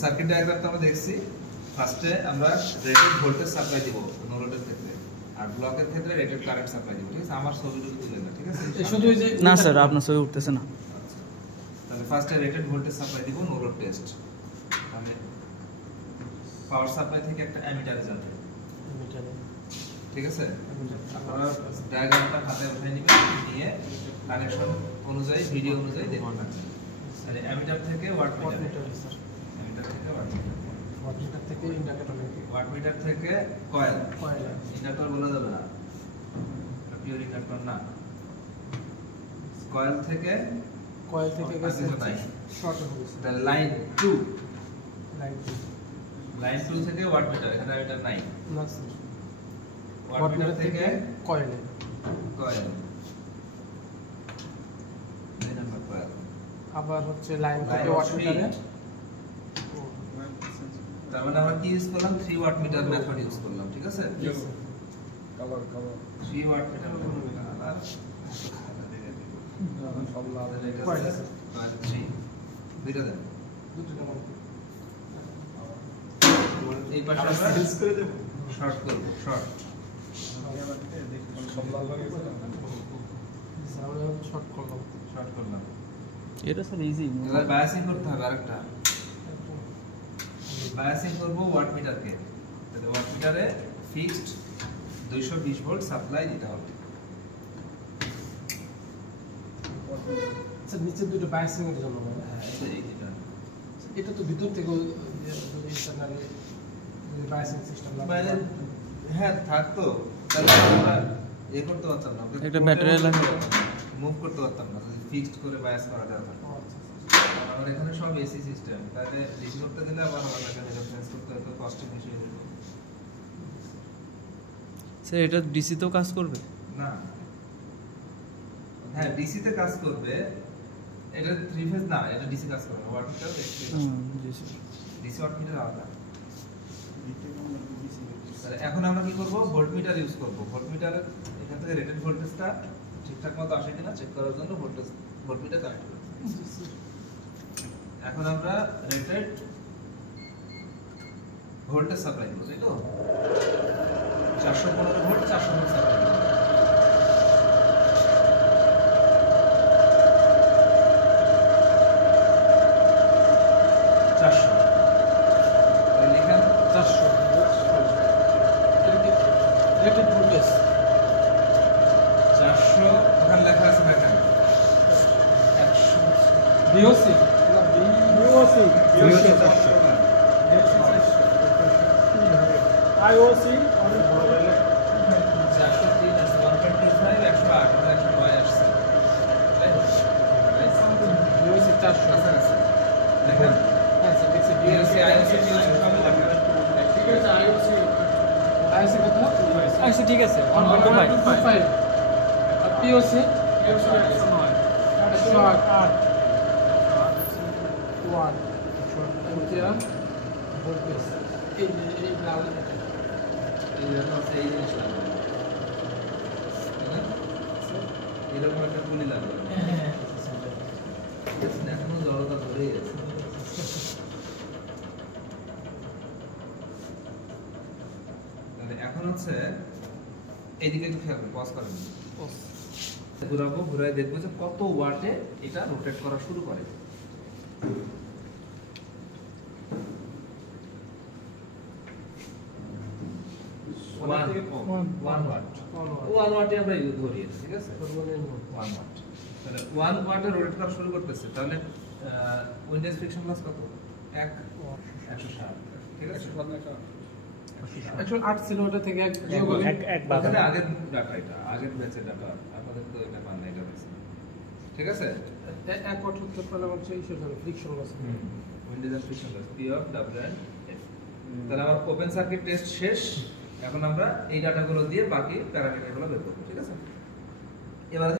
Circuit diagram তো আমরা দেখছি। ফার্স্টে আমরা রেটেড ভোল্টেজ সাপ্লাই দিব নো লোডের ক্ষেত্রে, আর ব্লকের ক্ষেত্রে রেটেড কারেন্ট সাপ্লাই দিব। ঠিক আছে, আমার ছবিটুকু তুলে না, ঠিক আছে? শুধু এই যে না স্যার, আপনার ছবি উঠতেছে না। আচ্ছা, তাহলে ফার্স্টে রেটেড ভোল্টেজ সাপ্লাই দিব নো লোড টেস্ট। তাহলে পাওয়ার সাপ্লাই থেকে একটা অ্যামিটারে যাবে, ঠিক আছে? আপনারা ডায়াগ্রামটা খাতায় উঠিয়ে নেবেন, নিয়ে কানেকশন অনুযায়ী ভিডিও অনুযায়ী দেখুন। তাহলে অ্যামিটার থেকে ওয়াটমিটার, অ্যামিটার থেকে ওয়াটমিটার থেকে ইন্ডাক্টর, ওয়াটমিটার থেকে কয়েল, ইন্ডাক্টর বলা যাবে না, পিওর ইন্ডাক্টর না। কয়েল থেকে গেছে শর্ট হয়ে গেছে। তাহলে লাইন 2, লাইন লাইন 2 থেকে ওয়াটমিটার, এখানে অ্যামিটার নাই। না স্যার, ওয়াটমিটার থেকে কয়েলে, কয়েল, এই নাম্বার কয়েল। আবার হচ্ছে লাইন থেকে ওয়াটমিটারে। তার মানে আমরা কি ইউজ করলাম? 3 ওয়াট মিটার মেথড ইউজ করলাম, ঠিক আছে? কালার 3 ওয়াট মিটার কালার সব লাল কয়েল 3 দুইটা দেন। এই পাশে আমরা ইউজ করে দেব, শর্ট করব, শর্ট সব লাল হয়ে গেছে। আমরা শর্ট করলাম, শর্ট করলাম। এটা স্যার ইজি। এবার বায়াসিং করতে হবে আরেকটা, বায়াসিং করব ওয়াট মিটারকে। তাহলে ওয়াট মিটারে ফিক্সড 220 ভোল্ট সাপ্লাই দিতে হবে। স্যার নিচে দুটো বায়াসিং এর জন্য হয়। হ্যাঁ, এইটা এটা তো ভিতর থেকে ইন্টারনালি বায়াসিং সিস্টেম বাইরে, হ্যাঁ থাকতো, তাহলে আমরা করতে পারতাম না, একটা ব্যাটারি লাগে, মুভ করতে পারতাম না যদি ফিক্সড করে বায়াস করা যায়। আমার এখানে সব এসি সিস্টেম, তাহলে ডিসি করতে গেলে আবার আমাদের এখানে রেফারেন্স করতে হতো, কস্টিং বেশি হয়ে যেত। স্যার এটা ডিসি তো কাজ করবে না, হ্যাঁ ডিসি তে কাজ করবে, এটা 3 ফেজ না, এটা ডিসি কাজ করবে না, ওয়াট মিটার জি স্যার। ডিসি ওয়াট মিটার আলাদা। তাহলে এখন আমরা কি করব? ভোল্ট মিটার ইউজ করব। ভোল্ট মিটার এখান থেকে রেটেড ভোল্টেজটা ঠিকঠাক মতো আসে কিনা চেক করার জন্য ভোল্ট মিটার কানেক্ট করব। এখন আমরা রেটেড ভোল্টেজ সাপ্লাই করব, তাই তো? 415 ভোল্ট 400 ভোল্ট সাপ্লাই করব। লিখেন 400 রেটেড ভোল্টেজ 400, ওখানে লেখা আছে দেখেন 100 বিওসি না বিওসি বিওসি 400 আইওসি 403 আছে 125 108 109 আসছে, তাই বিওসি 400 আছে দেখেন। হ্যাঁ স্যার দেখছি বিওসি আইওসি সবই লেখা ঠিক আছে আইওসি কত আচ্ছা ঠিক আছে 1.25 আর পিওসি 108 ওয়াট এটা ভোল্টেজ এই লাল এই জন্য সেই জিনিস লাগবে, এরকম একটা গুলি লাগবে। এখনো জড়তা ধরেই আছে। তাহলে এখন হচ্ছে এইদিকে একটু খেয়াল করুন, পজ করেন, ঘুরাবো, ঘুরাই দেখবো যে কত ওয়াটে এটা রোটেট করা শুরু করে। ওয়ান ওয়াটে আমরা ধরি, ঠিক আছে? 1 ওয়াট, তাহলে 1 ওয়াটে রোটেট করা শুরু করতেছে। তাহলে উইন্ডোজ ফ্রিকশন লস কত? 160, ঠিক আছে? 108 ছিল ওটা থেকে ওখানে আগের ডাটা, এটা আগের ব্যাচের ডাটা, আপনাদের তো এটা পান না, এটা হয়েছে, ঠিক আছে? এক ওয়াট উত্তর পেলাম হচ্ছে ইসের জন্য friction loss windows friction loss P of W N F. তাহলে আমার ওপেন সার্কিট টেস্ট শেষ। এখন আমরা এই ডাটাগুলো দিয়ে বাকি প্যারামিটারগুলো বের করব, ঠিক আছে? এবার